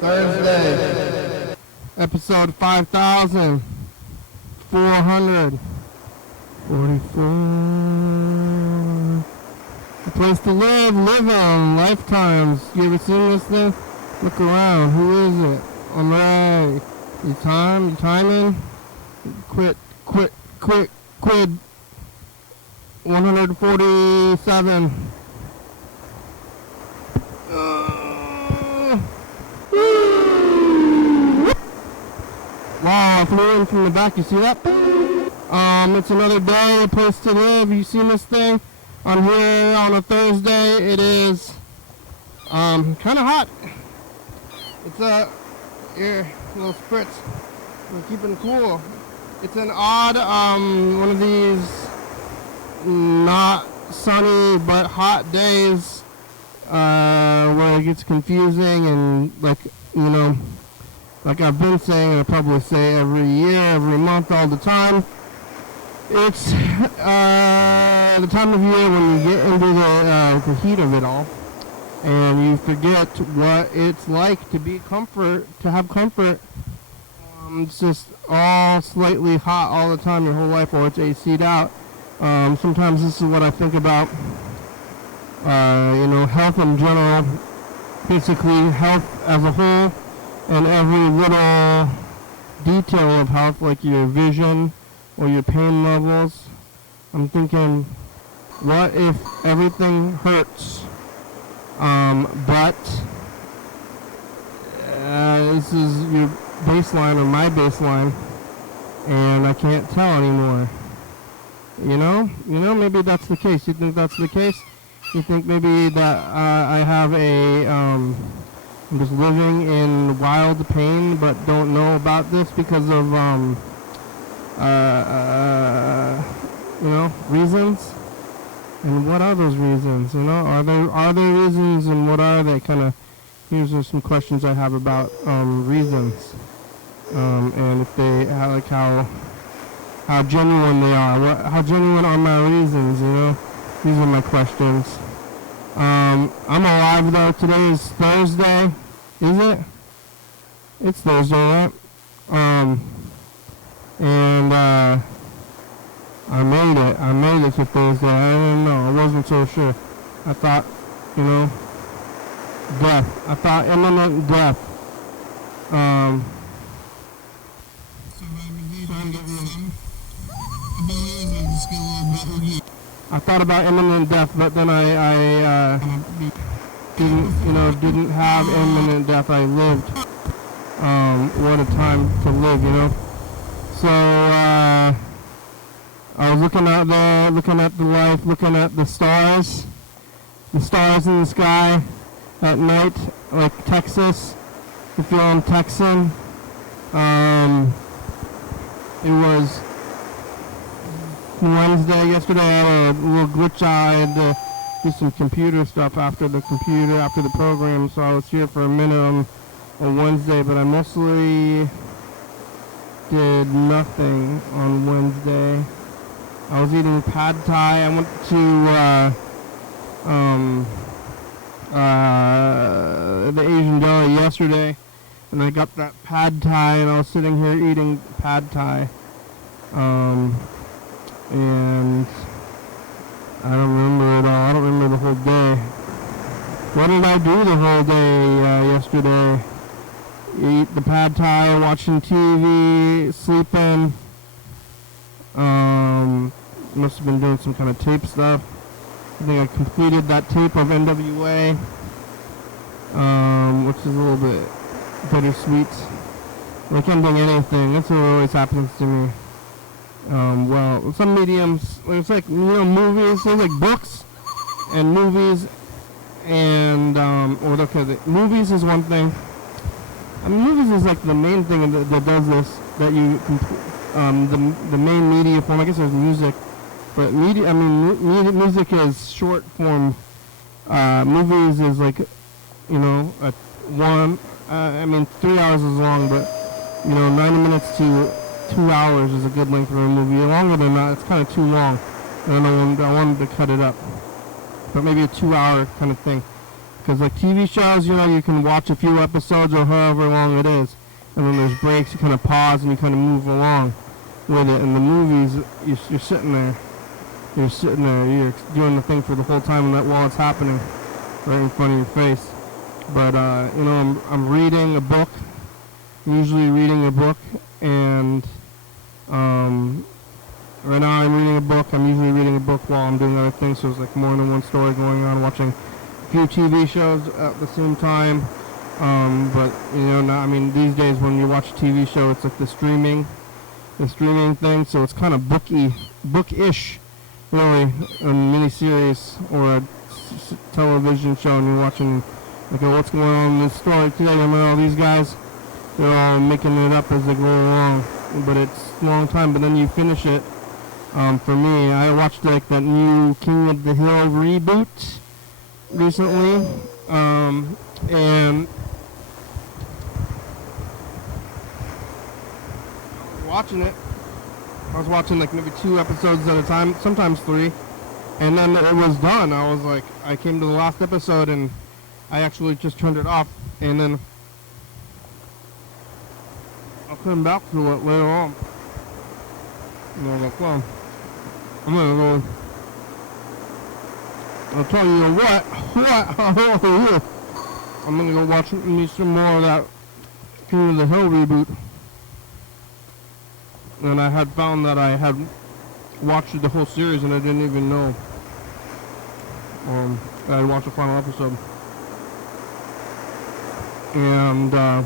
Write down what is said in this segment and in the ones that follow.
Thursday. Episode 5444. A place to live, living, lifetimes. You ever seen this thing? Look around. Who is it? Alright. You timing? Quid. 147. Wow, I flew in from the back. You see that? It's another day, a place to live. You seen this thing? I'm here on a Thursday. It is kind of hot. It's here, a little spritz. We're keeping cool. It's an odd one of these not sunny but hot days where it gets confusing, and like I've been saying, and I probably say every year, every month, all the time, it's the time of year when you get into the heat of it all, and you forget what it's like to have comfort. It's just all slightly hot all the time your whole life, or it's AC'd out. Sometimes this is what I think about, health in general, basically health as a whole, and every little detail of health, like your vision or your pain levels. I'm thinking, what if everything hurts, but this is your baseline or my baseline, and I can't tell anymore. Maybe that's the case. You think that's the case? You think maybe that I have I'm just living in wild pain, but don't know about this because of reasons? And what are those reasons? Are there reasons, and what are they? Here's some questions I have about reasons, and if they how genuine they are. How genuine are my reasons? These are my questions. I'm alive though. Today is Thursday. Is it? It's Thursday, right? And I made it. I made it to Thursday. I didn't know. I wasn't so sure. I thought, death. I thought imminent death. I thought about imminent death, but then I didn't have imminent death. I lived. What a time to live, So I was looking out there, looking at the life, looking at the stars in the sky at night, like Texas. If you're on Texan, it was Wednesday. Yesterday I had a little glitch. I had to do some computer stuff after the program, so I was here for a minute on Wednesday, but I mostly did nothing on Wednesday. I was eating pad thai. I went to the Asian deli yesterday, and I got that pad thai, and I was sitting here eating pad thai. And I don't remember it all. I don't remember the whole day. What did I do the whole day yesterday? Eat the pad thai, watching TV, sleeping. Must have been doing some kind of tape stuff. I think I completed that tape of NWA, which is a little bit bittersweet. Like ending anything, that's what always happens to me. Well, some mediums, it's like, movies, there's like books and movies, and, movies is one thing. I mean, movies is like the main thing that does this, that you, the main media form. I guess there's music, but music is short form. Movies is like, 3 hours is long, but, 90 minutes to 2 hours is a good length for a movie. Longer than that, it's kind of too long, and I wanted to cut it up. But maybe a 2 hour kind of thing. Because like TV shows, you know, you can watch a few episodes or however long it is, and then there's breaks, you kind of pause and you kind of move along with it. In the movies, you're sitting there, you're doing the thing for the whole time while it's happening, right in front of your face. But you know, I'm reading a book. I'm usually reading a book, and right now I'm reading a book. I'm usually reading a book while I'm doing other things, so it's like more than one story going on, watching a few TV shows at the same time. But you know, I mean, these days when you watch a TV show, it's like the streaming thing, so it's kind of bookish, really, a miniseries or a television show, and you're watching, like, what's going on in this story today. I mean, all these guys, they're all making it up as they go along, but it's a long time. But then you finish it. For me, I watched like that new King of the Hill reboot recently, and watching it. I was watching like maybe 2 episodes at a time, sometimes 3, and then it was done. I was like, I came to the last episode and I actually just turned it off, and then I'll come back to it later on. And I was like, well, I'm gonna go. I'll tell you what, I'm gonna go watch me some more of that King of the Hill reboot. And I had found that I had watched the whole series and I didn't even know that I watched the final episode. And I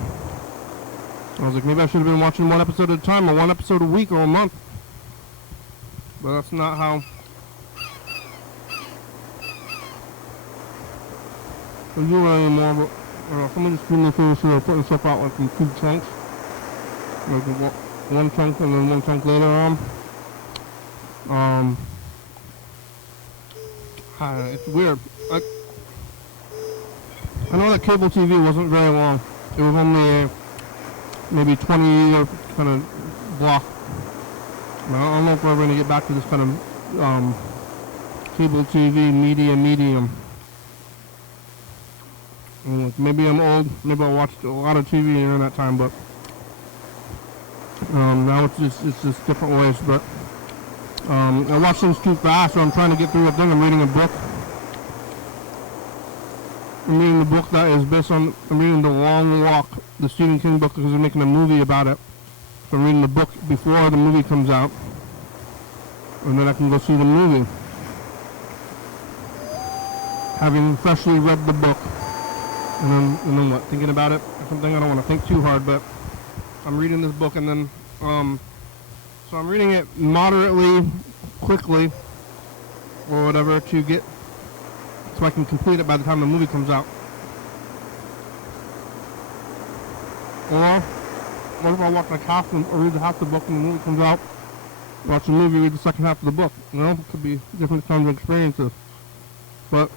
was like, maybe I should have been watching 1 episode at a time, or 1 episode a week or a month. But that's not how I do it anymore. But somebody just doing things here, putting stuff out like in 2 chunks. Like 1 chunk and then 1 chunk later on. It's weird. I know that cable TV wasn't very long. It was only maybe 20-year kind of block. I don't know if we're ever going to get back to this kind of cable TV medium. Maybe I'm old. Maybe I watched a lot of TV during that time, but now it's just different ways. But I watch things too fast, so I'm trying to get through a thing. I'm reading a book. I'm reading the book that is based on. I'm reading The Long Walk, the Stephen King book, because they're making a movie about it. So I'm reading the book before the movie comes out, and then I can go see the movie, having freshly read the book. And then what? Thinking about it or something. I don't want to think too hard, but I'm reading this book, and then so I'm reading it moderately quickly or whatever to get so I can complete it by the time the movie comes out. Or what if I watch like half or read half the book and the movie comes out, watch the movie, read the second half of the book. You know, it could be different kinds of experiences. But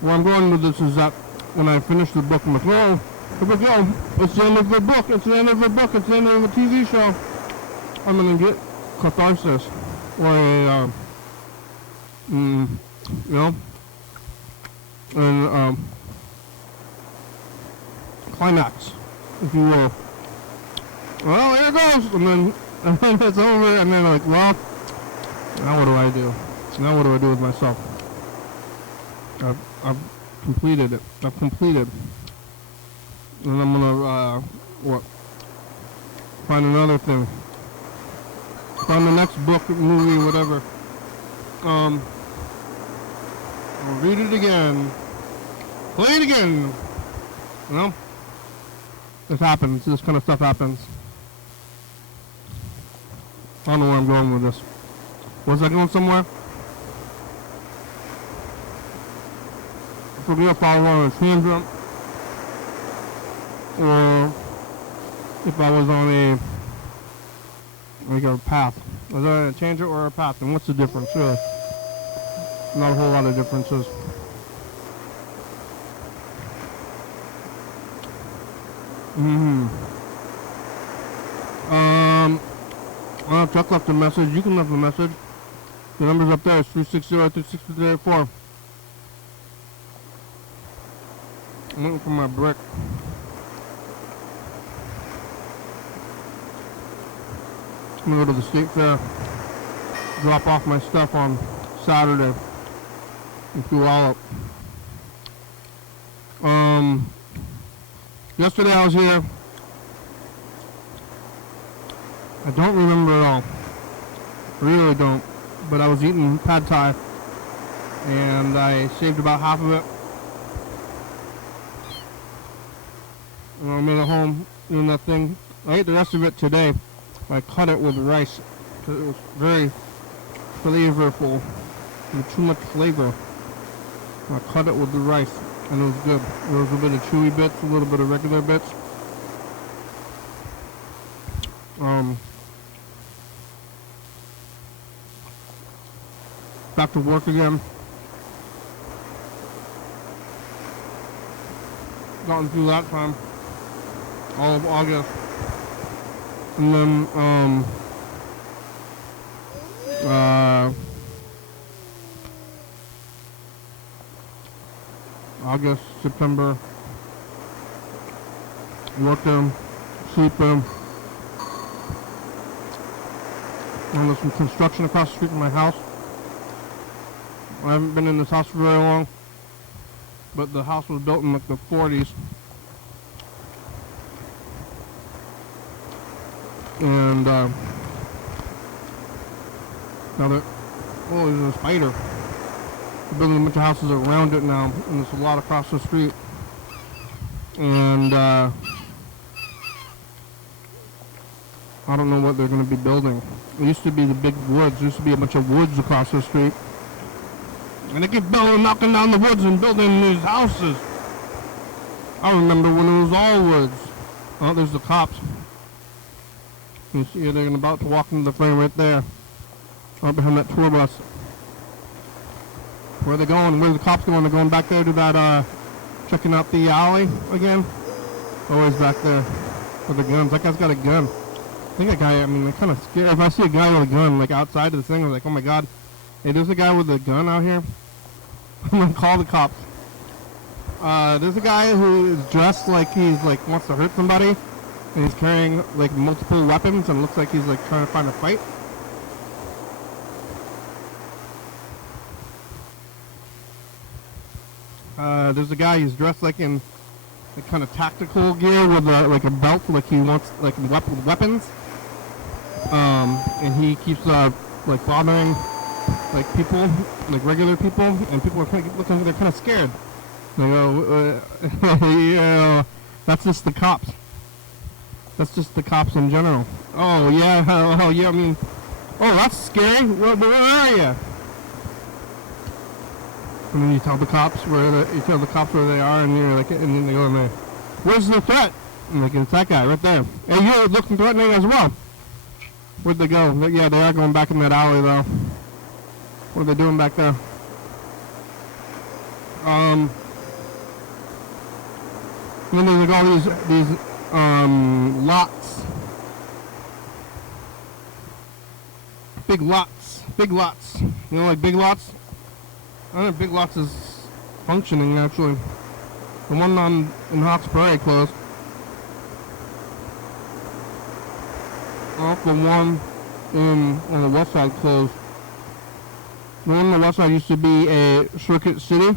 where I'm going with this is that when I finish the book, I'm like, oh, here we go. It's the end of the book. It's the end of the book. It's the end of the TV show. I'm going to get catharsis or a, you know, and climax, if you will. Well, here it goes. And then it's over. And then like, well, now what do I do? Now what do I do with myself? I've completed it. I've completed. And I'm gonna, find another thing. Find the next book, movie, whatever. I'll read it again. Play it again. You know? This happens. This kind of stuff happens. I don't know where I'm going with this. Was I going somewhere? If I follow on a tangent, or if I was on a path. Was I a tangent or a path? And what's the difference, really? Not a whole lot of differences. Chuck left a message. You can leave a message. The number's up there. It's 360-363-84. I'm looking for my brick. I'm gonna go to the state fair, drop off my stuff on Saturday and fill all up. Yesterday I was here. I don't remember at all. I really don't. But I was eating pad thai and I saved about half of it. And I made it home doing that thing. I ate the rest of it today. I cut it with rice because it was very flavorful and too much flavor. I cut it with the rice and it was good. There was a bit of chewy bits, a little bit of regular bits. Back to work again. Gotten through that time. All of August. And then, August, September, working, sleeping. And there's some construction across the street from my house. I haven't been in this house for very long, but the house was built in like the 40s. And now that, oh, there's a spider. They're building a bunch of houses around it now, and there's a lot across the street. And I don't know what they're going to be building. It used to be the big woods. There used to be a bunch of woods across the street. And they keep building, knocking down the woods and building these houses. I remember when it was all woods. Oh, there's the cops. You see they're about to walk into the frame right there. Right behind that tour bus. Where are they going? Where are the cops going? They're going back there to that, checking out the alley again. Always back there with the guns. That guy's got a gun. I think that guy, I mean, they're kind of scared. If I see a guy with a gun, like, outside of the thing, I'm like, oh my god. Hey, there's a guy with a gun out here. I'm gonna call the cops. There's a guy who is dressed like he's, like, wants to hurt somebody. And he's carrying, like, multiple weapons and looks like he's, like, trying to find a fight. There's a guy who's dressed, like, in, like, kind of tactical gear with, like, a belt, like he wants, like, weapons. And he keeps, like, bothering, like, people, like, regular people, and people are kind of looking, they're kind of scared. They go, yeah, that's just the cops. That's just the cops in general. Oh yeah, oh yeah. I mean, oh that's scary. Where are you? And then you tell the cops where they are, and you're like, and then they go in there. Where's the threat? And like, it's that guy right there. And you're looking threatening as well. Where'd they go? Yeah, they are going back in that alley though. What are they doing back there? And then there's like all these lots. Big lots. You know, like Big Lots? I don't know if Big Lots is functioning, actually. The one in Hawks Prairie closed. Oh, the one on the west side closed. The one on the west side used to be a Circuit City.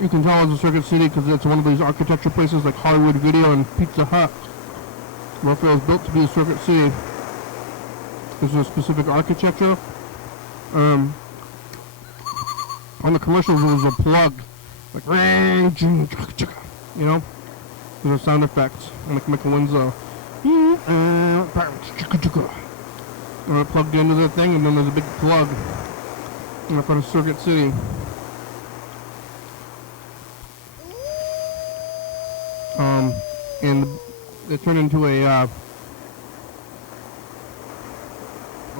You can tell it's a Circuit City because it's one of these architecture places like Hollywood Video and Pizza Hut. Well, if it was built to be a Circuit City, there's a specific architecture. On the commercials, there was a plug, like, you know, there's sound effects, and it can make a window. And it plugged into the thing, and then there's a big plug in front of Circuit City. And it turned into a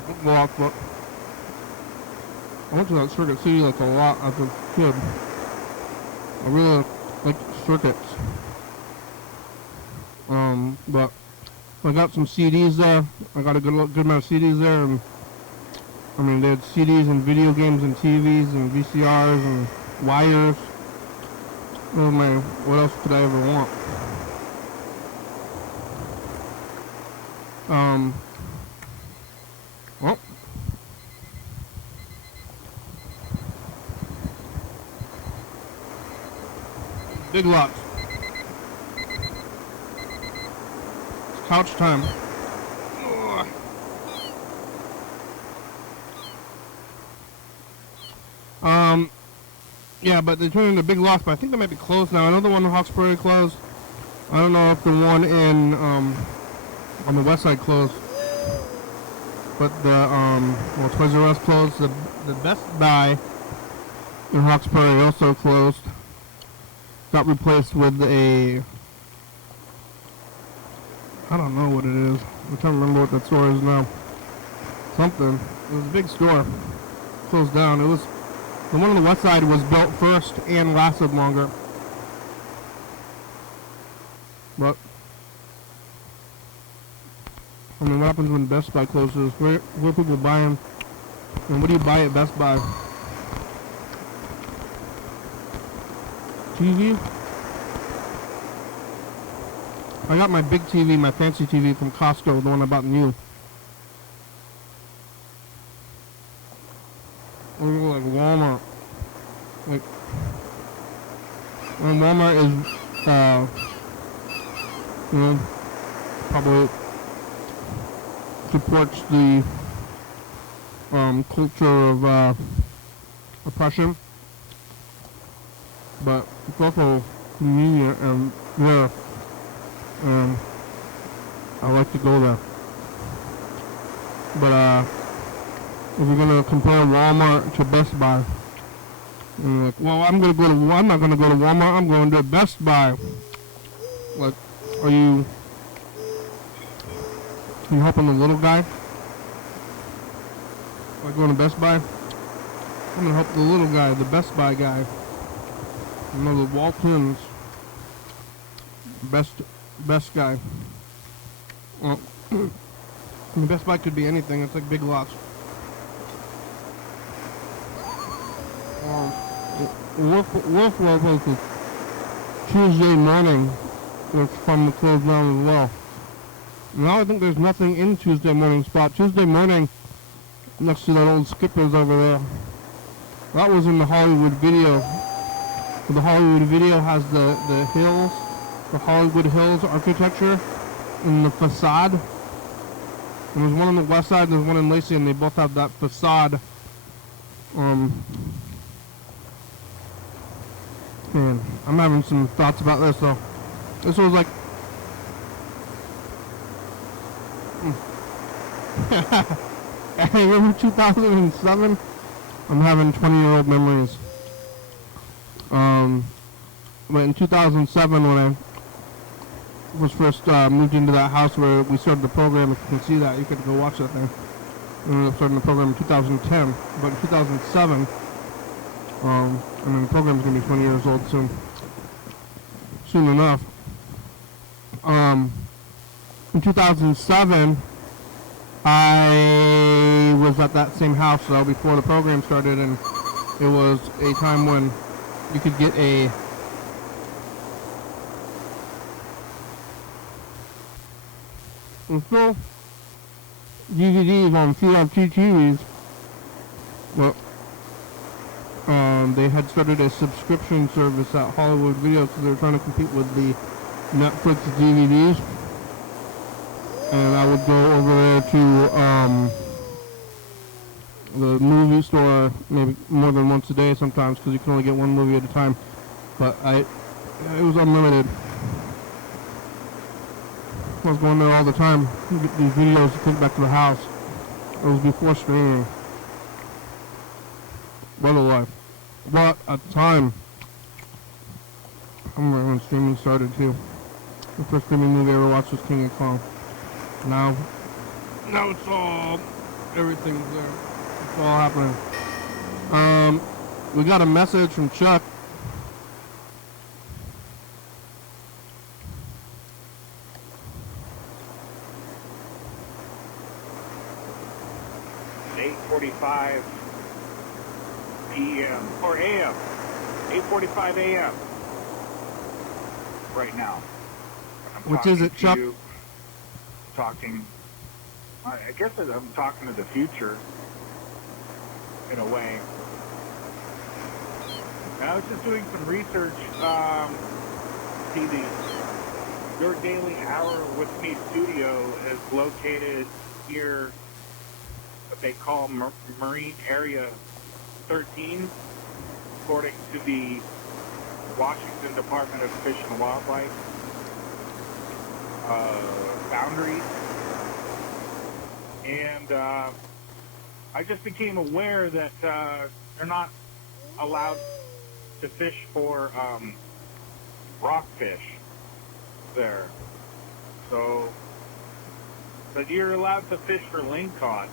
football, but I went to that Circuit City like a lot as a kid. I really like circuits. But I got some CDs there. I got a good amount of CDs there, and I mean, they had CDs and video games and TVs and VCRs and wires. Oh man, what else could I ever want? Well, big lots. It's couch time. Yeah, but they turned into big lots, but I think they might be closed now. I know the one in Hawkesbury closed. I don't know if the one in, on the west side closed. But the, well, Toys R Us closed. The Best Buy in Hawkesbury also closed. Got replaced with a, I don't know what it is. I'm trying to remember what that store is now. Something. It was a big store. Closed down. It was, the one on the west side was built first and lasted longer. But, I mean, what happens when Best Buy closes? Where people buying? And what do you buy at Best Buy? TV? I got my big TV, my fancy TV from Costco, the one I bought new. Or like Walmart. Like, and Walmart is, you know, probably supports the culture of oppression, but it's also convenient and rare, and I like to go there. But if you're gonna compare Walmart to Best Buy, and you're like, well, I'm not gonna go to Walmart. I'm going to Best Buy. Like, are you helping the little guy? Like going to Best Buy? I'm gonna help the little guy, the Best Buy guy. You know, the Waltons. Best guy. Well, I mean, Best Buy could be anything. It's like big lots. Wolf was Tuesday morning. It's from the close down as well. Now I think there's nothing in Tuesday morning spot. Tuesday morning, next to that old Skipper's over there. That was in the Hollywood Video. The Hollywood Video has the hills, the Hollywood Hills architecture in the facade. And there's one on the west side, there's one in Lacey, and they both have that facade. Man, I'm having some thoughts about this though. This was like I remember 2007. I'm having 20-year-old memories. But in 2007, when I was first moved into that house where we started the program, if you can see that, you could go watch that thing. We ended up starting the program in 2010, but in 2007, I mean, the program's gonna be 20 years old soon. Soon enough. In 2007, I was at that same house before the program started, and it was a time when you could get a full DVDs on CRT TVs. Well, they had started a subscription service at Hollywood Video because they were trying to compete with the Netflix DVDs. And I would go over there to the movie store maybe more than once a day sometimes because you can only get one movie at a time. But it was unlimited. I was going there all the time to get these videos to take back to the house. It was before streaming. What a life. What a time. I remember when streaming started too. The first streaming movie I ever watched was King of Kong. Now it's all, everything's there. It's all happening. We got a message from Chuck. 8:45 p.m. or a.m. 8:45 a.m. right now. I'm Which is it, Chuck? I guess I'm talking to the future in a way. And I was just doing some research. See, Your Daily Hour with Me studio is located here, what they call Marine Area 13, according to the Washington Department of Fish and Wildlife boundaries. And I just became aware that they're not allowed to fish for rockfish there. So, but you're allowed to fish for lingcod.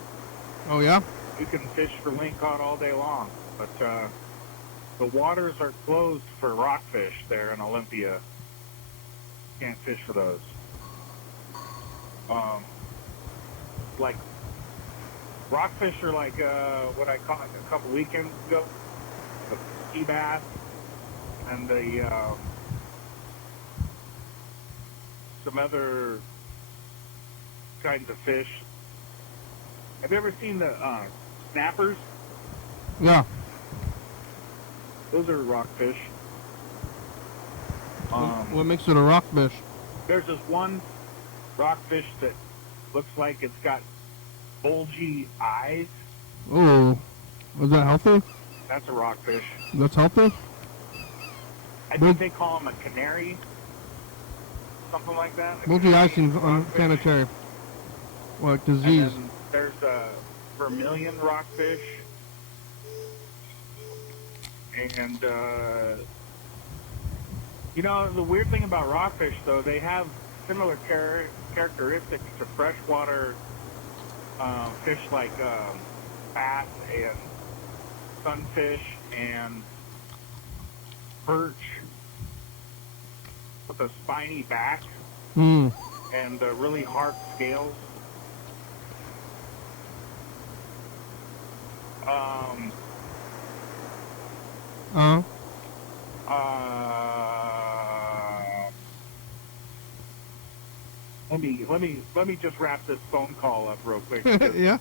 Oh, yeah? You can fish for lingcod all day long, but the waters are closed for rockfish there in Olympia. Can't fish for those. Like, rockfish are like what I caught a couple weekends ago, the sea bass and the some other kinds of fish. Have you ever seen the snappers? Yeah. Those are rockfish. What makes it a rockfish? There's this one rockfish that looks like it's got bulgy eyes. Oh, is that healthy? That's a rockfish. That's healthy? I think they call them a canary. Something like that. Bulgy eyes seems unsanitary. Like disease. And then there's a vermilion rockfish. And, you know, the weird thing about rockfish, though, they have similar characteristics to freshwater fish like bass and sunfish and perch with a spiny back and really hard scales. Let me just wrap this phone call up real quick. Yeah.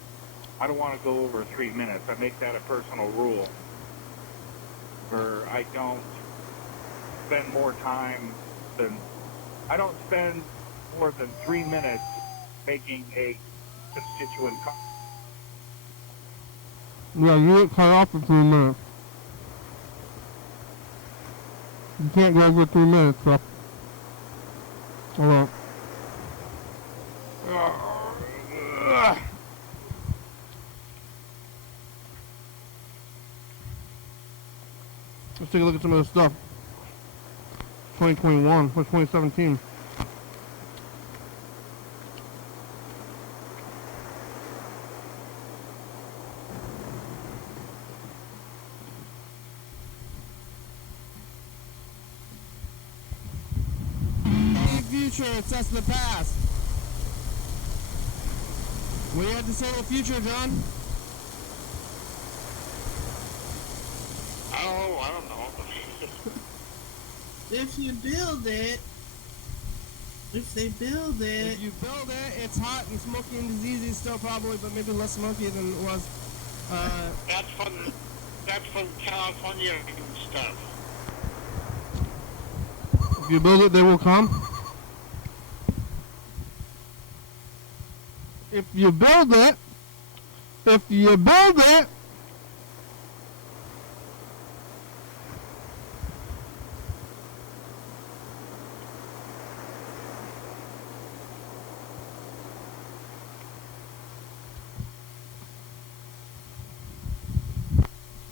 I don't want to go over 3 minutes. I make that a personal rule, where I don't spend more time than I don't spend more than 3 minutes making a constituent call. Yeah, you get cut off for 3 minutes. You can't go over 3 minutes, so. Hold on. Let's take a look at some of this stuff. 2021, what's 2017? Future, it's us the past. What do you have to say to the future, John? Oh, I don't know. If you build it, if they build it... If you build it, it's hot and smoky and diseasy still probably, but maybe less smoky than it was. That's from California and stuff. If you build it, they will come. If you build it,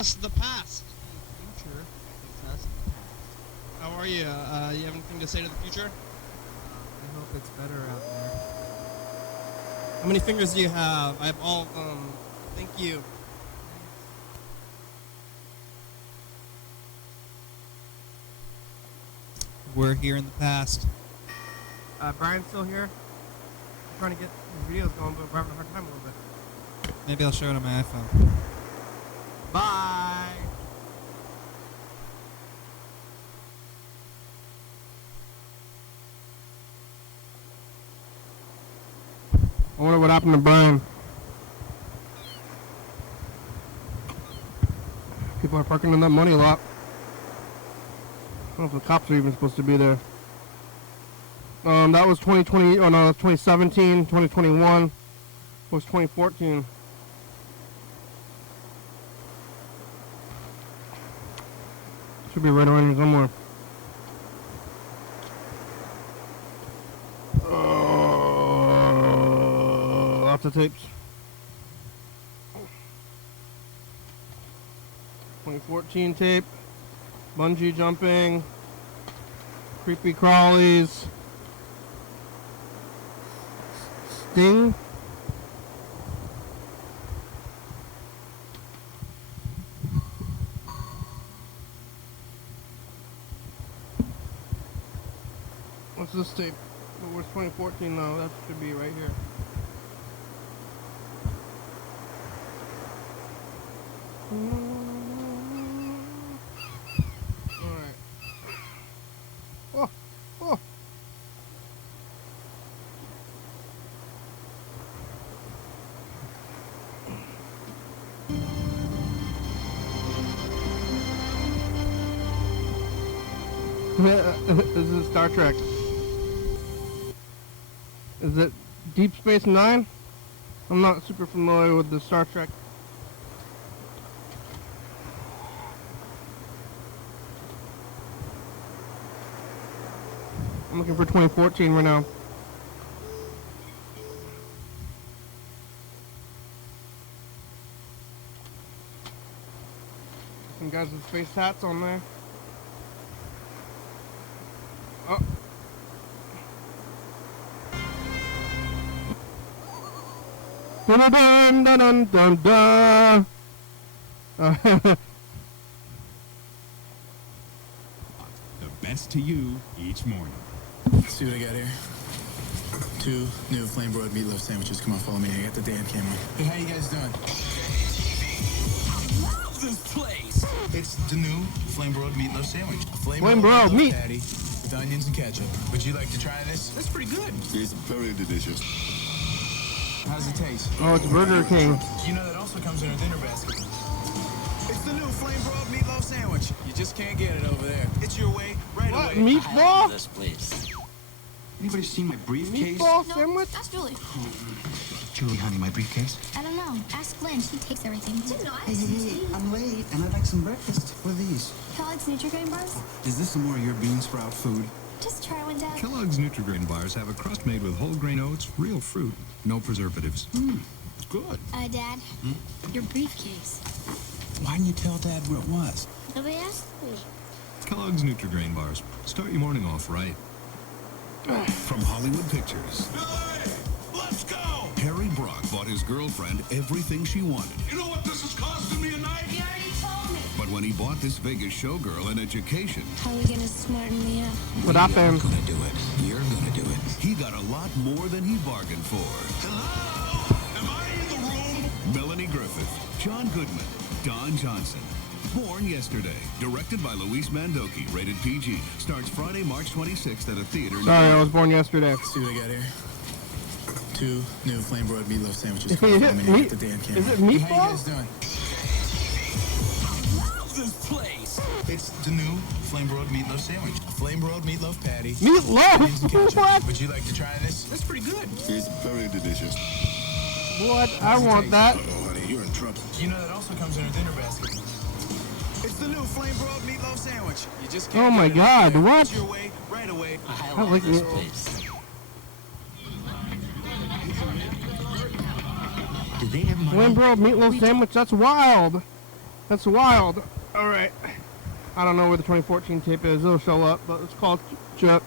That's the past. Future. That's the past. How are you? You have anything to say to the future? I hope it's better out there. How many fingers do you have? I have all of them. Thank you. We're here in the past. Brian's still here. I'm trying to get his videos going, but we're having a hard time a little bit. Maybe I'll show it on my iPhone. Bye! I wonder what happened to Brian. People are parking in that money lot. I don't know if the cops are even supposed to be there. That was 2020. Oh no, that's 2017. 2021 was 2014. Should be right around here somewhere. Lots of tapes. 2014 tape. Bungee jumping. Creepy crawlies. Sting. What's this tape? Oh, where's 2014 though? That should be right here. Alright. Oh! Oh! This is Star Trek. Is it Deep Space Nine? I'm not super familiar with the Star Trek. I'm looking for 2014 right now. Some guys with space hats on there. Oh. Dun dun dun dun dun dun. The best to you each morning. Let's see what I got here. 2 new flame broiled meatloaf sandwiches. Come on, follow me. I got the damn camera. Hey, how you guys doing? I love this place. It's the new flame broiled meatloaf sandwich. A Flame broiled meatloaf meat patty with onions and ketchup. Would you like to try this? That's pretty good. It's very delicious. How's it taste? Oh, it's Burger King. You know that also comes in a dinner basket. It's the new flame broiled meatloaf sandwich. You just can't get it over there. It's your way, right What? away. Meatball? This place. Anybody seen my briefcase? Meatball No, sandwich? that's Julie. Julie, honey, my briefcase? I don't know. Ask Lynn. She takes everything. Hey, I'm late, and I'd like some breakfast. What are these? Kellogg's Nutri-Grain bars? Is this some more of your bean sprout food? Just try one, Dad. Kellogg's Nutri-Grain bars have a crust made with whole grain oats, real fruit, no preservatives. It's good. Dad, your briefcase. Why didn't you tell Dad where it was? Nobody asked me. Kellogg's Nutri-Grain bars. Start your morning off right. From Hollywood Pictures, Hey, let's go. Harry Brock bought his girlfriend everything she wanted. You know what this is costing me a night? You already told me. But when he bought this Vegas showgirl an education, How are we gonna smarten me up? What happened? Gonna do it. You're gonna do it. he got a lot more than he bargained for. Hello? Am I in the room? Melanie Griffith, John Goodman, Don Johnson. Born Yesterday. Directed by Luis Mandoki. Rated PG. Starts Friday, March 26th at a theater. Sorry, I was born yesterday. Let's see what I got here. 2 new flame broiled meatloaf sandwiches. Come on, follow me. I got the damn camera. Is it Hey, how you meatball? guys doing? I love this place. It's the new flame broiled meatloaf sandwich. A flame broiled meatloaf patty. onions and Meatloaf? ketchup. What? Would you like to try this? That's pretty good. It's very delicious. What? I want that. Oh, honey, you're in trouble. You know that also comes in a dinner basket. It's the new flame broiled meatloaf sandwich. You just Oh can't my get it God, over there. what? It's your way, right away. I I love like this it. place. Do they have money? Flame broiled meatloaf sandwich? That's wild. That's wild. Alright. I don't know where the 2014 tape is. It'll show up, but it's called Chuck.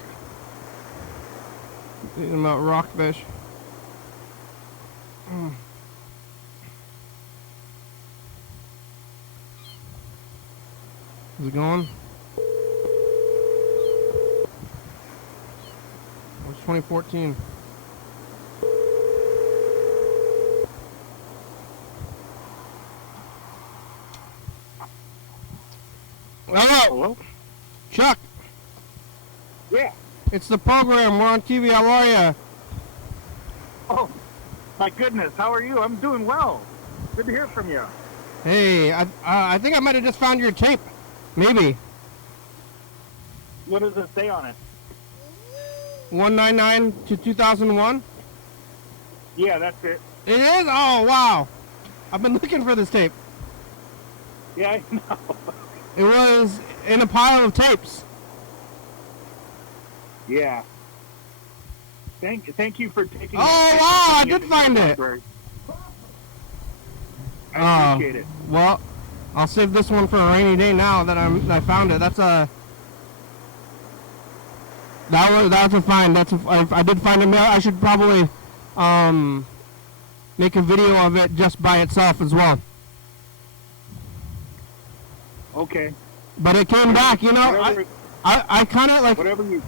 Eating about Rockfish. Is it going? What's 2014? Hello. Chuck. Yeah. It's the program. We're on TV. How are you? Oh, my goodness. How are you? I'm doing well. Good to hear from you. Hey, I think I might have just found your tape. Maybe. What does it say on it? 199 to 2001? Yeah, that's it. It is? Oh, wow. I've been looking for this tape. Yeah, I know. It was in a pile of tapes. Yeah. Thank you for taking. Oh, wow, I did find it. I appreciate it. Well, I'll save this one for a rainy day now that I found it. That's a find. I did find it. I should probably make a video of it just by itself as well. Okay. But it came back, you know. I kind of like. Whatever you.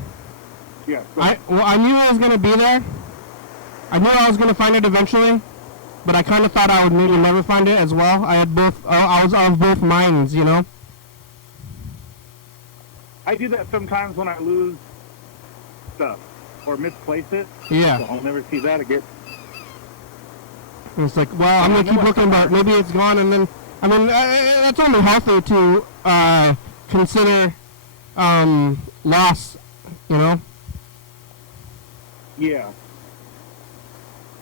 Yeah. I knew I was gonna be there. I knew I was gonna find it eventually, but I kind of thought I would maybe never find it as well. I had both. I was of both minds, you know. I do that sometimes when I lose stuff or misplace it. Yeah. So I'll never see that again. And it's like, well, I'm gonna keep looking, but maybe it's gone, and then I mean, that's only healthy to consider loss, you know. Yeah.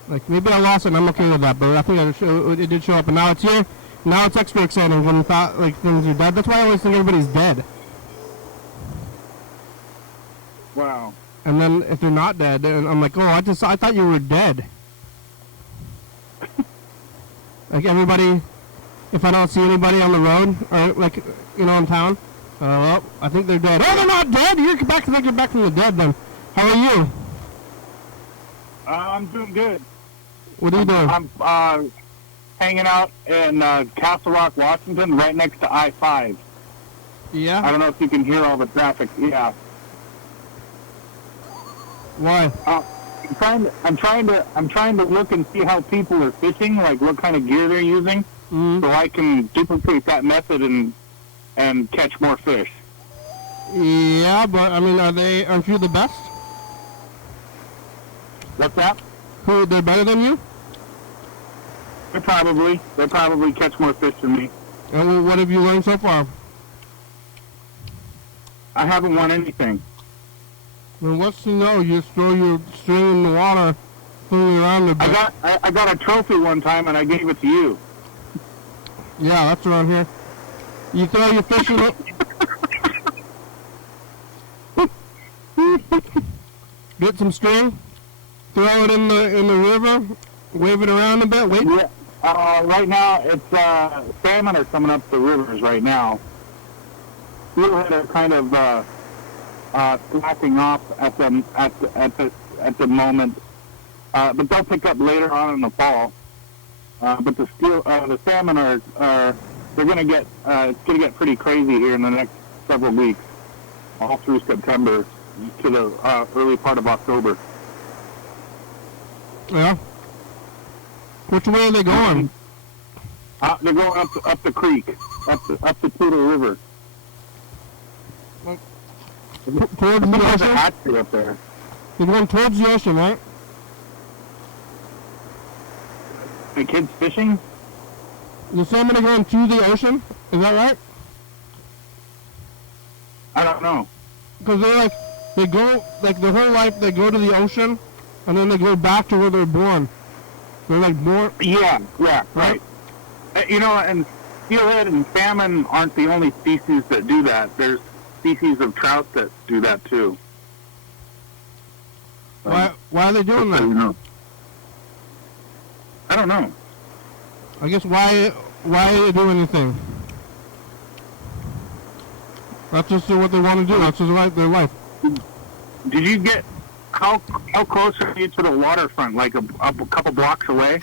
Like, maybe I lost it and I'm okay with that, but I think it did show up, and now it's here. Now it's extra exciting when you thought, like, things are dead. That's why I always think everybody's dead. Wow. And then if they're not dead, then I'm like, oh, I thought you were dead. Like, everybody, if I don't see anybody on the road, or, like, you know, in town, well, I think they're dead. Oh, they're not dead! You're back from the dead, then. How are you? I'm doing good. What are you doing? I'm hanging out in Castle Rock, Washington, right next to I-5. Yeah? I don't know if you can hear all the traffic. Yeah. Why? I'm trying to look and see how people are fishing, like what kind of gear they're using, so I can duplicate that method and catch more fish. Yeah, but I mean, aren't you the best? What's that? Who, they're better than you? They probably catch more fish than me. And what have you learned so far? I haven't won anything. Well, what's to know? You just throw your string in the water, fling it around a bit. I got a trophy one time and I gave it to you. Yeah, that's around here. You throw your fish in it. Get some string, throw it in the river, wave it around a bit. Wait. Yeah. Right now it's salmon are coming up the rivers right now. Steelhead are kind of slacking off at the moment, but they'll pick up later on in the fall. But the salmon are they're gonna get it's gonna get pretty crazy here in the next several weeks, all through September to the early part of October. Yeah. Which way are they going? They're going up the creek, up the Poodle River. Towards the ocean? Hatchery up there. You're going towards the ocean, right? The kids fishing? The salmon are going to the ocean? Is that right? I don't know. Because they go, like, their whole life, they go to the ocean, and then they go back to where they're born. They're, like, born... Yeah, right. You know, and steelhead and salmon aren't the only species that do that. There's species of trout that do that, too. Why are they doing that? I don't know. I guess why do they do anything? That's just what they want to do. That's just their life. Did you get how close are you to the waterfront? Like a couple blocks away?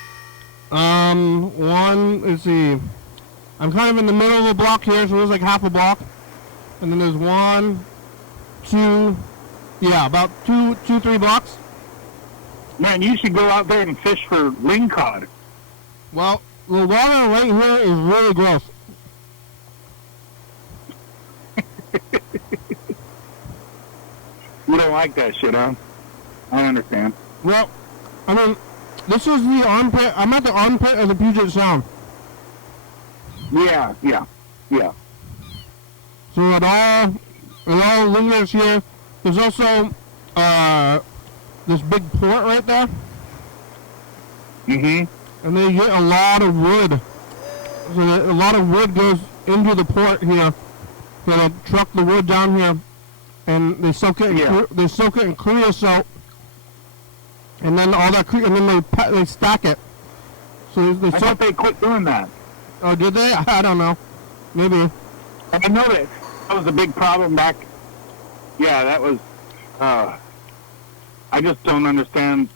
Let's see. I'm kind of in the middle of the block here, so there's like half a block, and then there's 1, 2, yeah, about 3 blocks. Man, you should go out there and fish for lingcod. Well, the water right here is really gross. You don't like that shit, huh? I understand. Well, I mean, this is the armpit. I'm at the armpit of the Puget Sound. Yeah. So it all lingers here. There's also this big port right there. Mm-hmm. And they get a lot of wood. So a lot of wood goes into the port here. So they truck the wood down here, and they soak it. They soak it in creosote, and then all that and then they stack it. So they I thought they quit doing that. Oh, did they? I don't know. Maybe. I know that was a big problem back. Yeah, that was. I just don't understand.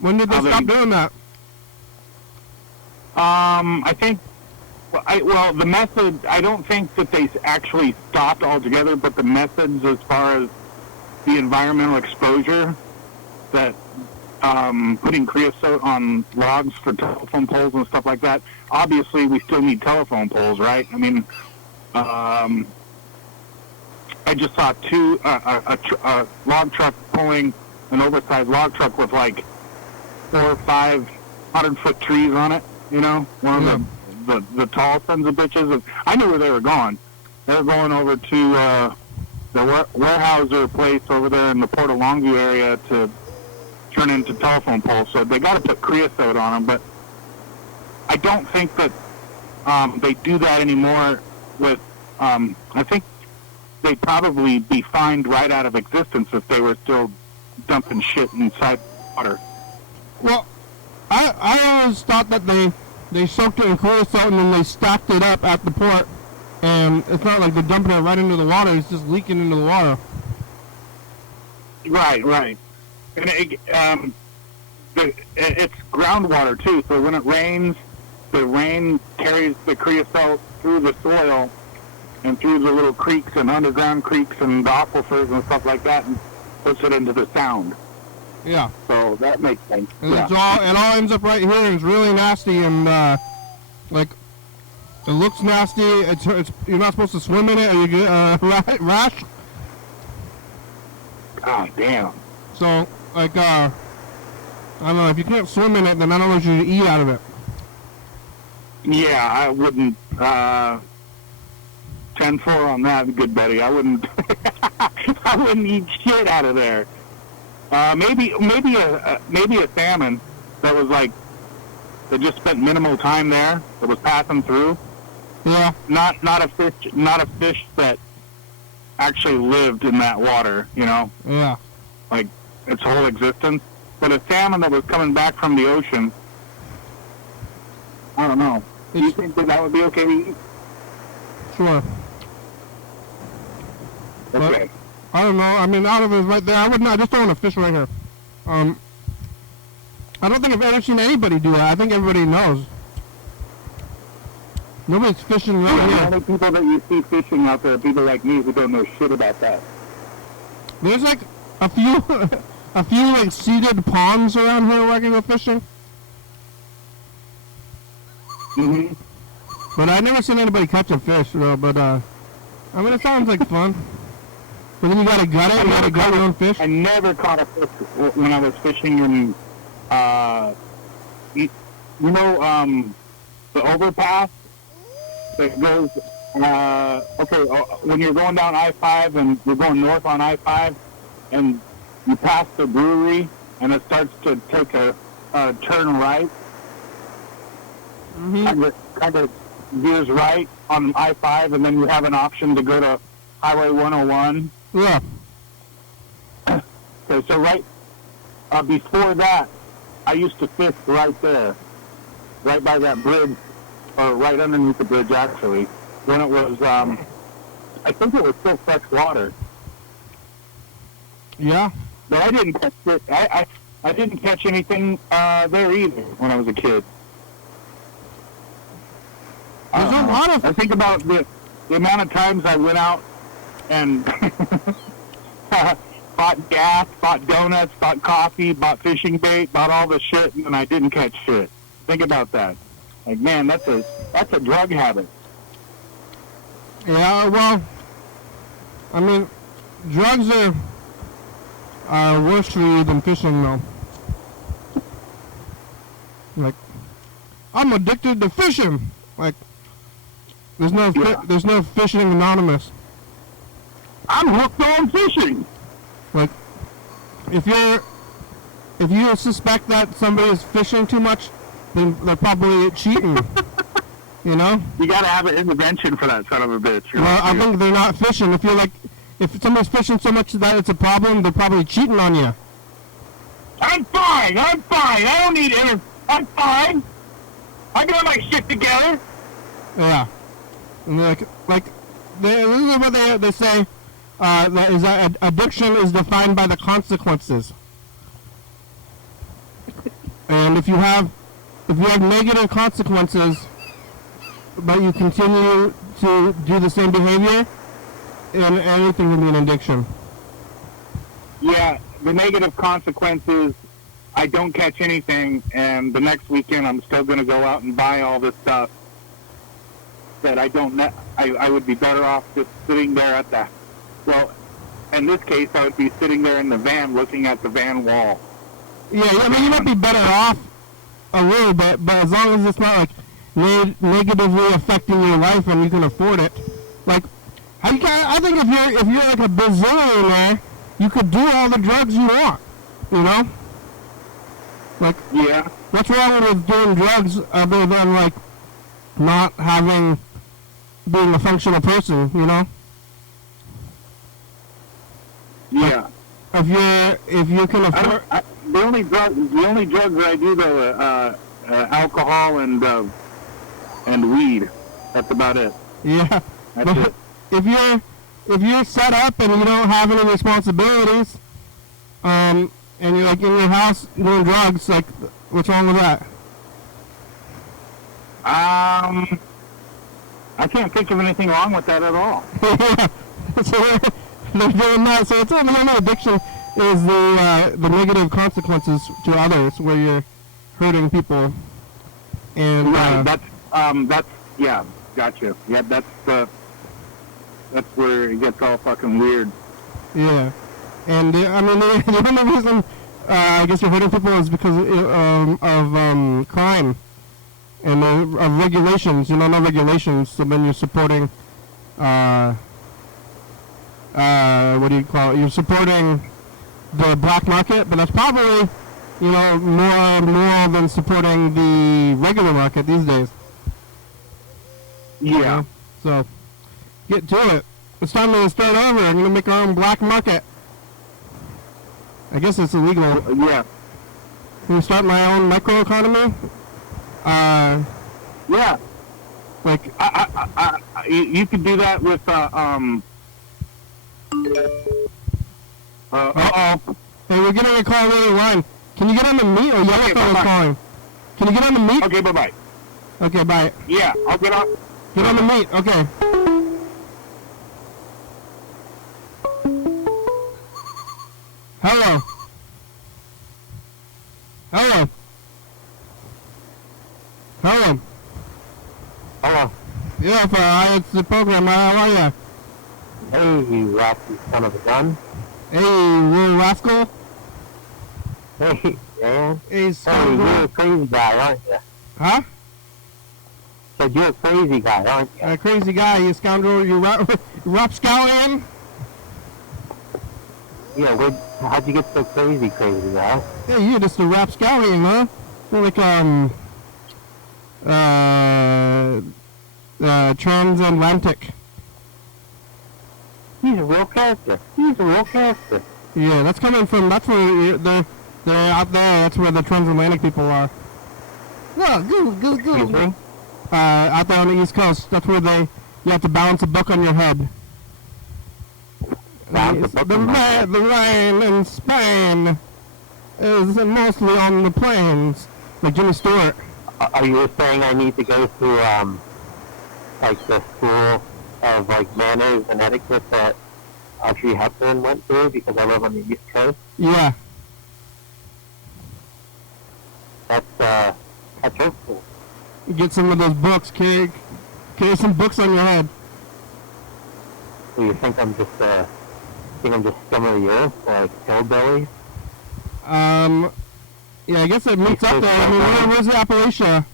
When did they stop doing that? I think. Well, the method. I don't think that they actually stopped altogether, but the methods as far as the environmental exposure that putting creosote on logs for telephone poles and stuff like that. Obviously, we still need telephone poles, right? I mean, I just saw a log truck pulling an oversized log truck with like 400 or 500-foot trees on it. You know, one of the tall sons of bitches. I knew where they were going. They were going over to the Warehouser place over there in the Port of Longview area to turn into telephone poles. So they got to put creosote on them, but I don't think that they do that anymore with, I think they'd probably be fined right out of existence if they were still dumping shit inside water. Well, I always thought that they soaked it in creosote and then they stacked it up at the port, and it's not like they're dumping it right into the water, it's just leaking into the water. Right. And it's groundwater too, so when it rains, the rain carries the creosote through the soil and through the little creeks and underground creeks and the aquifers and stuff like that, and puts it into the sound. Yeah. So that makes sense. And it all ends up right here, and it's really nasty, and like it looks nasty. It's you're not supposed to swim in it, or you get rash. God damn. So like I don't know, if you can't swim in it, then I don't know what you should eat out of it. Yeah, I wouldn't. 10-4 on that, good buddy. I wouldn't. I wouldn't eat shit out of there. Maybe a salmon that was like that just spent minimal time there, that was passing through. Yeah. Not a fish that actually lived in that water. You know. Yeah. Like its whole existence. But a salmon that was coming back from the ocean. I don't know. Do you think that would be okay to eat? Sure. Okay. But, I don't know. I mean, out of it right there, I just don't want to fish right here. I don't think I've ever seen anybody do that. I think everybody knows. Nobody's fishing right here. The only people that you see fishing out there are people like me who don't know shit about that. There's like a few like seeded ponds around here where I can go fishing. Mm-hmm. But I've never seen anybody catch a fish, though. But I mean, it sounds like fun. But then you gotta gut it. You gotta gut your own fish. I never caught a fish when I was fishing in, the overpass that goes. When you're going down I-5 and you're going north on I-5, and you pass the brewery, and it starts to take a turn right. Mm-hmm. Kind of veers right on I-5, and then you have an option to go to Highway 101. Yeah. Okay, so right before that, I used to fish right there, right by that bridge, or right underneath the bridge, actually, when it was, I think it was still fresh water. Yeah. But I didn't catch it. I didn't catch anything there either when I was a kid. There's a lot of... I think about the amount of times I went out and bought gas, bought donuts, bought coffee, bought fishing bait, bought all the shit, and I didn't catch shit. Think about that. Like, man, that's a drug habit. Yeah, well, I mean, drugs are are worse for you than fishing, though. Like, I'm addicted to fishing. Like, there's no fishing anonymous. I'm hooked on fishing. Like, if you suspect that somebody is fishing too much, then they're probably cheating. You know? You gotta have an intervention for that son of a bitch. Well, I think they're not fishing. If somebody's fishing so much that it's a problem, they're probably cheating on you. I'm fine. I don't need I'm fine. I got my shit together. Yeah. And this is what they say. That addiction is defined by the consequences. And if you have negative consequences, but you continue to do the same behavior, and anything can be an addiction. Yeah, the negative consequences, I don't catch anything, and the next weekend I'm still going to go out and buy all this stuff that I would be better off just sitting there at the, well, in this case, I would be sitting there in the van looking at the van wall. Yeah, I mean, you might be better off a little bit, but as long as it's not, like, negatively affecting your life and you can afford it. Like, I think if you're like a bazillionaire, you could do all the drugs you want, you know? Like, yeah. What's wrong with doing drugs other than, like, not being a functional person, you know? Yeah. Like, if you can afford... The only drugs that I do, though, alcohol and weed. That's about it. Yeah. That's it. If you're set up and you don't have any responsibilities, and you're like in your house doing drugs, like, what's wrong with that? I can't think of anything wrong with that at all. Yeah. So they're doing that. So it's the only addiction is the negative consequences to others, where you're hurting people. And right. That's yeah. Gotcha. Yeah. That's where it gets all fucking weird. Yeah. And I mean, the only reason I guess you're hurting people is because of crime and of regulations. You know, no regulations. So then you're supporting what do you call it? You're supporting the black market, but that's probably, you know, more than supporting the regular market these days. Yeah. You know? So get to it. It's time to start over. I'm gonna make our own black market. I guess it's illegal. Yeah. Can we start my own microeconomy? Yeah. Like you could do that with Hey, we're getting a call on the other line. Can you get on the meet, or yellow fellow's calling? Can you get on the meet? Okay, bye-bye. Okay, bye. Yeah, I'll get on. Get on the meet, okay. Hello. Hello. Hello. Hello. Yeah, it's the program. How are you? Hey, you rascal son of a gun. Hey, little rascal. Hey, man. Hey, hey, you're a crazy guy, aren't you? Huh? Said you're a crazy guy, aren't you? A crazy guy, you scoundrel. You rapscallion? Yeah, how'd you get so crazy guy? Yeah, you're just a rapscallion, huh? You're like, transatlantic. He's a real character. Yeah, that's coming from, that's where they're out there, that's where the transatlantic people are. Yeah, go. Out there on the East Coast, that's where you have to balance a book on your head. The rain in Spain is mostly on the plains, like Jimmy Stewart. Are you saying I need to go through, like the school of like manners and etiquette that Audrey Hepburn went through because I live on the East Coast? Yeah. That's hurtful. Get some of those books, kid. Get some books on your head. So you think I'm just think I'm just scum of the earth, like hillbilly? Yeah, I guess it meets up there. I mean, where's the Appalachia?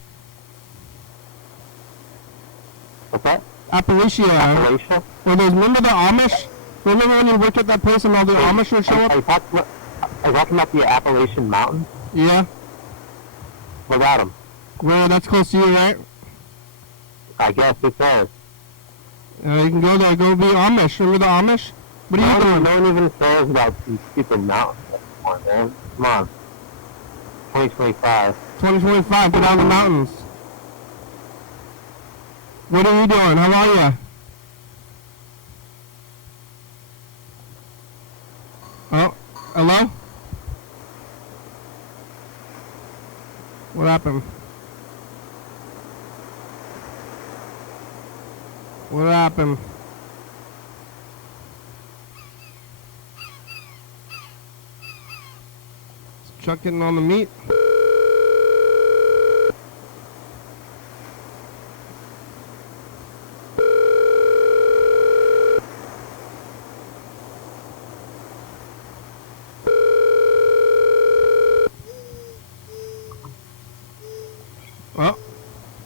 What's that? Appalachia. Appalachia? Well, remember the Amish? Remember when you worked at that place and all the Amish would show up? Are you talking about the Appalachian Mountains? Yeah. What about them? Well, that's close to you, right? I guess it is. You can go there, go be Amish. Remember the Amish? What are you doing? No one even cares about these stupid mountains anymore, man. Come on. 2025. 2025, get out of the mountains. What are you doing? How are you? Oh, hello? What happened? What happened? Is Chuck getting on the meat? Oh,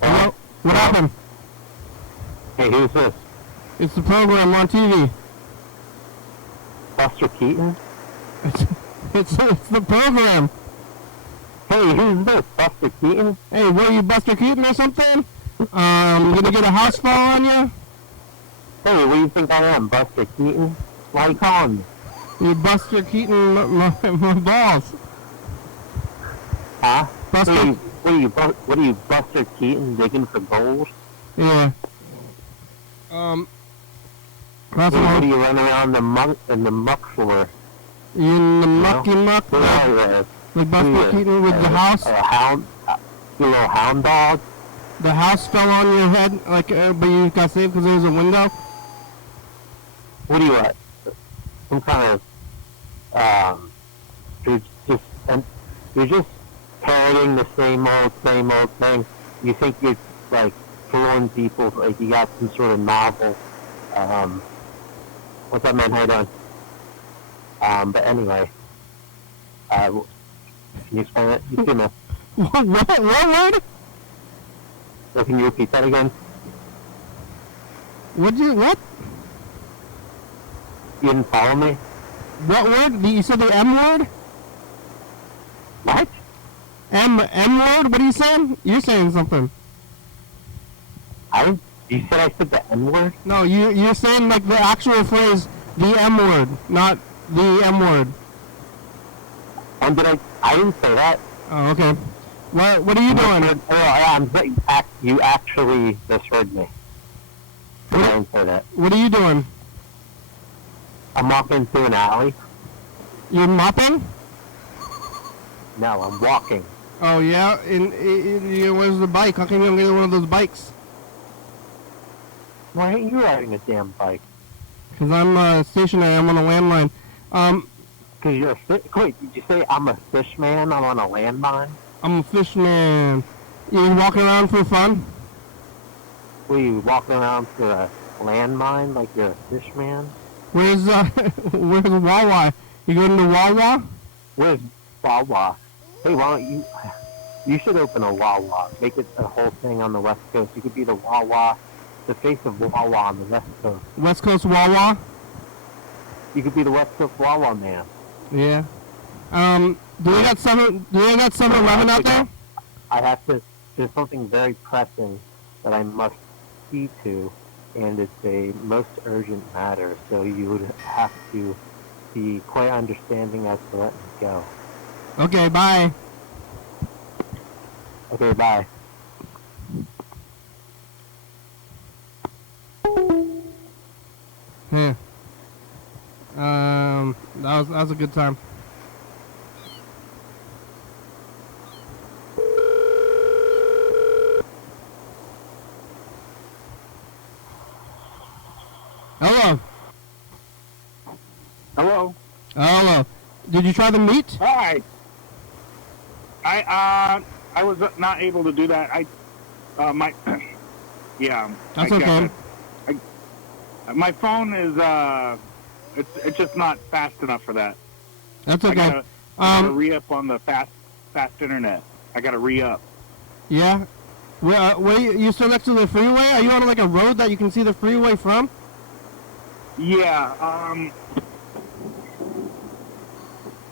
hello? What happened? Hey, who's this? It's the program on TV. Buster Keaton? It's the program. Hey, who's this? Buster Keaton? Hey, were you Buster Keaton or something? You gonna get a house fall on you? Hey, what do you think I am, Buster Keaton? Why are you calling me? You Buster Keaton my balls. Huh? Buster. What are you, Buster Keaton digging for gold? Yeah. That's what do you run around in the muck for? You in the mucky muck? Like Buster Keaton with the house? Your little hound dog? The house fell on your head, like, but you got saved because there was a window? What are you at? Some kind of, you're just parroting the same old thing. You think you're, like, fooling people, like you got some sort of novel, what's up, man? How you doing? But anyway, can you explain it? You see me? What word? So can you repeat that again? What? You didn't follow me? What word? You said the M word? What? M word? What are you saying? You're saying something. You said I said the N word? No, you're saying like the actual phrase, the M word, not the M word. And I didn't say that. Oh, okay. What are you doing? You actually misheard me. I didn't say that. What are you doing? I'm walking through an alley. You're mopping? No, I'm walking. Oh, yeah? Where's the bike? How come you don't get one of those bikes? Why ain't you riding a damn bike? Because I'm stationary. I'm on a landline. Because you're wait, did you say I'm a fish man? I'm on a landmine? I'm a fish man. You walking around for fun? Were you walking around for a landmine like you're a fish man? Where's Wawa? You going to Wawa? Where's Wawa? Hey, why don't you should open a Wawa. Make it a whole thing on the West Coast. You could be the Wawa, the face of Wawa on the West Coast. West Coast Wawa? You could be the West Coast Wawa man. Yeah. Do they got 7-Eleven out there? I have to. There's something very pressing that I must see to, and it's a most urgent matter. So you would have to be quite understanding as to let me go. Okay, bye. Okay, bye. Yeah. That was a good time. Hello. Hello. Hello. Did you try the meat? Hi. I was not able to do that. Yeah. That's okay. My phone is It's just not fast enough for that. That's okay. I gotta re-up on the fast internet. I gotta re-up. Yeah. Where you still next to the freeway? Are you on like a road that you can see the freeway from? Yeah.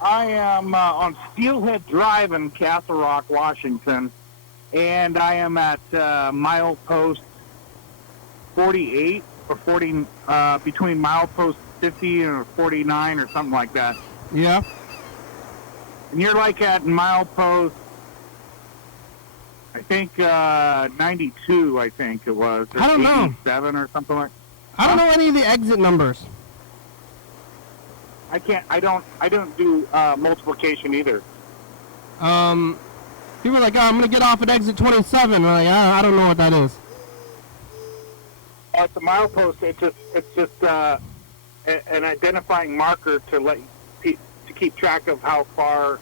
I am on Steelhead Drive in Castle Rock, Washington, and I am at milepost 48 or 40, between milepost 50 and 49 or something like that. Yeah. And you're like at milepost, I think 92. I think it was. Or I don't know. 87 or something like. I don't know any of the exit numbers. I can't. I don't do multiplication either. People are like, oh, I'm gonna get off at exit 27. I'm like, I don't know what that is. At the milepost, it's just an identifying marker to keep track of how far,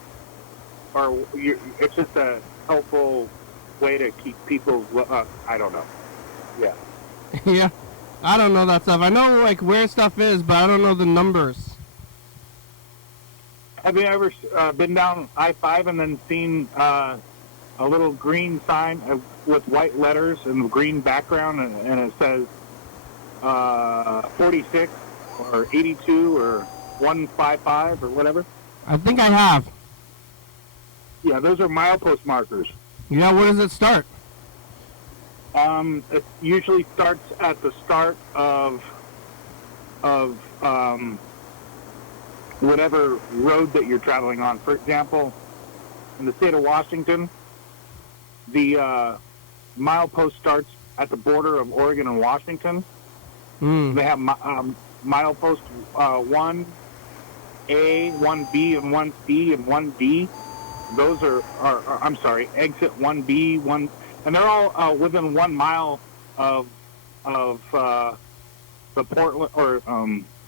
or it's just a helpful way to keep people. I don't know. Yeah. Yeah. I don't know that stuff. I know like where stuff is, but I don't know the numbers. Have you ever been down I-5 and then seen a little green sign with white letters and green background, and it says 46 or 82 or 155 or whatever? I think I have. Yeah, those are milepost markers. Yeah, where does it start? It usually starts at the start of whatever road that you're traveling on. For example, in the state of Washington, the milepost starts at the border of Oregon and Washington. They have milepost 1A, 1B, and 1C, and 1D. Those are I'm sorry, exit 1B, 1, and they're all within 1 mile of the Portland or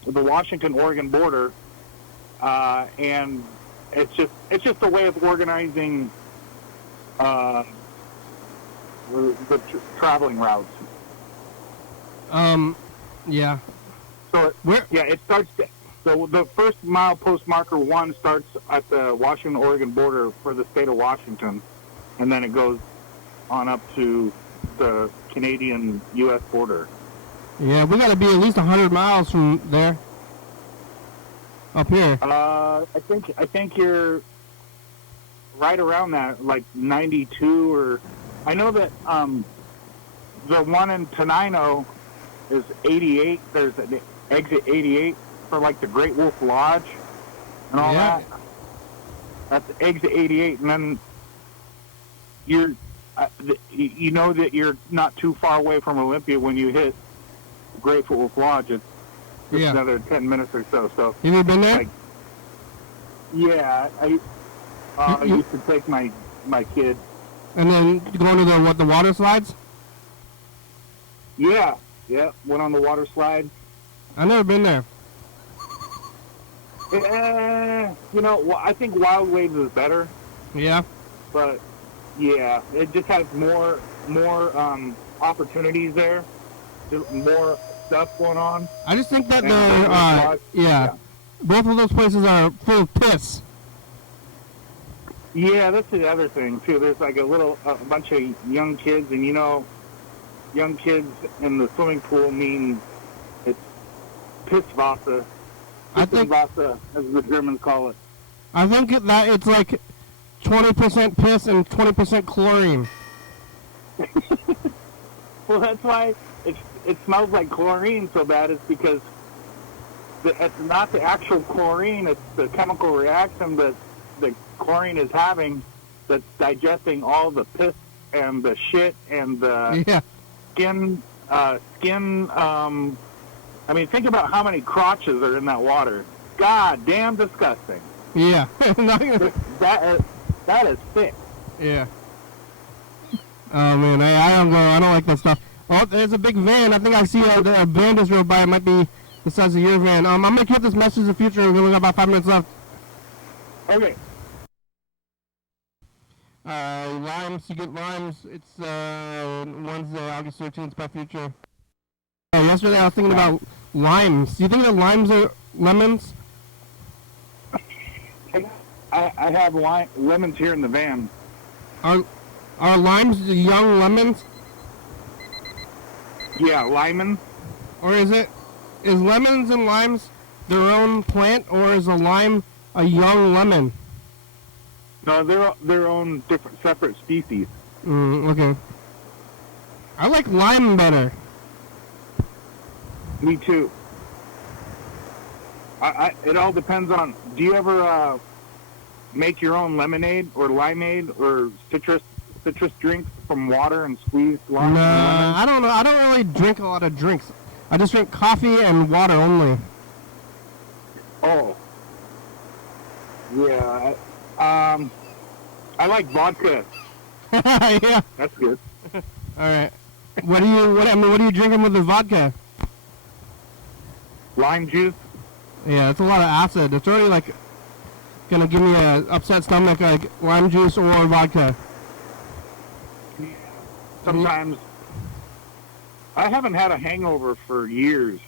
the Washington-Oregon border, and it's just a way of organizing the traveling routes. Yeah. So it starts. So the first milepost marker 1 starts at the Washington-Oregon border for the state of Washington, and then it goes on up to the Canadian-U.S. border. Yeah, we got to be at least 100 miles from there. Up here. I think you're right around that, like 92 or. I know that the one in Tenino is 88. There's an exit 88 for like the Great Wolf Lodge and all that. That's exit 88, and then you know that you're not too far away from Olympia when you hit Great Wolf Lodge. It's another 10 minutes or so. So you ever been there? Like, yeah, I used to take my kid. And then going to the water slides? Yeah, went on the water slide. I've never been there. I think Wild Waves is better. Yeah. But yeah, it just has more opportunities there. There's more stuff going on. I just think that both of those places are full of piss. Yeah, that's the other thing too. There's like a bunch of young kids, and young kids in the swimming pool mean it's Pisswasser. Pisswasser, as the Germans call it. I think that it's like 20% piss and 20% chlorine. Well, that's why it smells like chlorine so bad. It's because it's not the actual chlorine; it's the chemical reaction that the chlorine is having that's digesting all the piss and the shit and the skin. I mean, think about how many crotches are in that water. God damn disgusting. Yeah. that is sick. Yeah. Oh man, I don't like that stuff. Oh, there's a big van. I think I see a van just drove by. It might be the size of your van. I'm gonna keep this message in the future. We only got about 5 minutes left. Okay. Limes. You get limes. It's Wednesday, August 13th by future. Yesterday I was thinking about limes. Do you think that limes lemons? I have lemons here in the van. Are limes the young lemons? Yeah, lemon. Or is lemons and limes their own plant, or is a lime a young lemon? No, they're their own different, separate species. Okay. I like lime better. Me too. It all depends on. Do you ever make your own lemonade or limeade or citrus drinks from water and squeeze lime? No, and lemon? I don't know. I don't really drink a lot of drinks. I just drink coffee and water only. Oh. Yeah. I like vodka. Yeah. That's good. All right. What are you drinking with the vodka? Lime juice. Yeah, it's a lot of acid. It's already like gonna give me a upset stomach, like lime juice or vodka. Sometimes. I haven't had a hangover for years.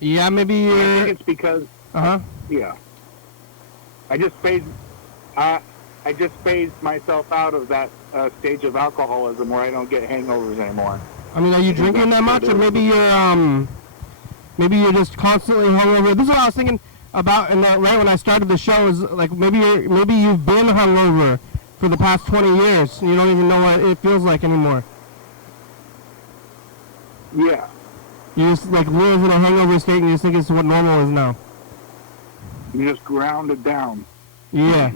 Yeah, maybe you're... I think it's because... Yeah. I just phased myself out of that stage of alcoholism where I don't get hangovers anymore. I mean, are you drinking that much, or maybe you're just constantly hungover? This is what I was thinking about, right when I started the show, is like maybe you've been hungover for the past 20 years, and you don't even know what it feels like anymore. Yeah. You just like live in a hangover state, and you just think it's what normal is now. You just ground it down. Yeah.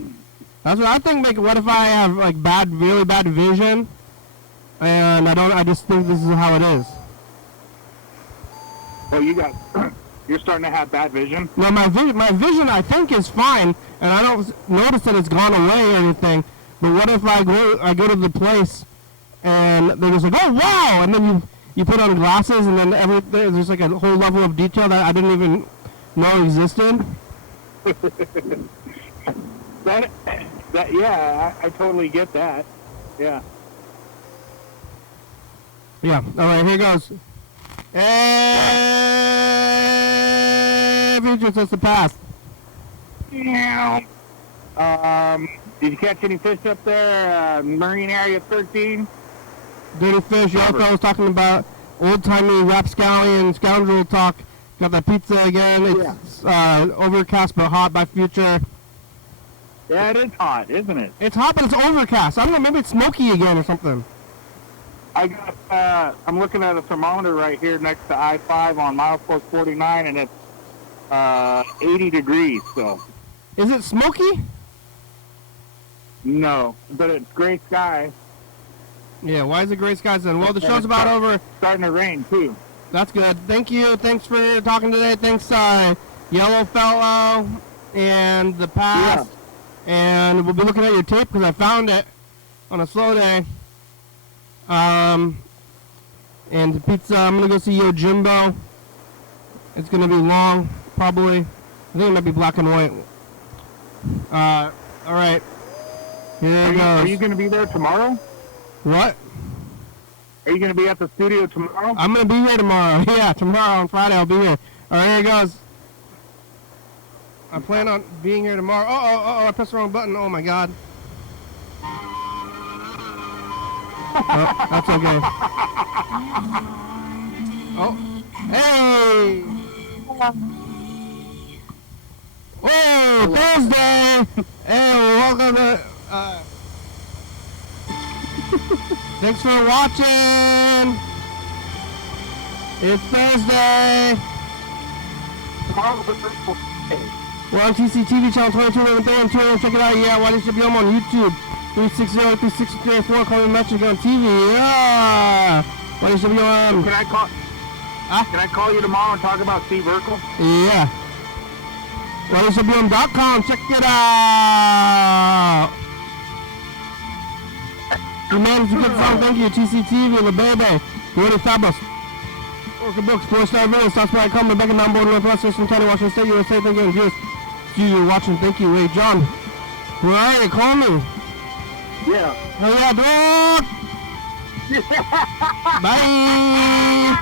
That's what I think. Like, what if I have like really bad vision, and I just think this is how it is. Well, you're starting to have bad vision? No, my vision I think is fine, and I don't notice that it's gone away or anything. But what if I go to the place, and they're just like, oh wow, and then you put on glasses, and then there's like a whole level of detail that I didn't even know existed. Yeah, I totally get that. Yeah. Yeah. All right, here goes. Future since the past. Yeah. Did you catch any fish up there? Marine Area 13? Dirty fish. You also was talking about old-timey rapscallion scoundrel talk. Got that pizza again. It's overcast but hot by Future. Yeah, it is hot, isn't it? It's hot, but it's overcast. I don't know. Maybe it's smoky again or something. I'm looking at a thermometer right here next to I-5 on milepost 49, and it's 80 degrees still. Is it smoky? No, but it's gray sky. Yeah, why is it gray skies then? Well, the show's about over. Starting to rain, too. That's good. Thank you. Thanks for talking today. Thanks, Yellow Fellow and the past. Yeah. And we'll be looking at your tape because I found it on a slow day. And the pizza, I'm going to go see Yojimbo. It's going to be long, probably. I think it might be black and white. All right. Here it goes. Are you going to be there tomorrow? What? Are you going to be at the studio tomorrow? I'm going to be here tomorrow. Yeah, tomorrow on Friday I'll be here. All right, here it goes. I plan on being here tomorrow. I pressed the wrong button. Oh, my God. Oh, that's okay. Oh, hey! Whoa, Thursday! Hey, welcome to, thanks for watching! It's Thursday! We're on TCTV channel 22, and check it out, yeah, YDHWM on YouTube. 360-363-4, call me Metric on TV, yeah! YDHWM. Can I call you tomorrow and talk about Steve Urkel? Yeah. YDHWM.com, check it out! You managed a good song, thank you, TCTV, La Bebe, Woody Fabulous. Orca Books, 4-star videos, stops by come, Rebecca Mountain, Northwest, Thurston County, Washington State, USA, thank you, and viewers. See you watching, thank you, Ray John. Where are you? Call me. Yeah. Hell yeah, dog! Bye!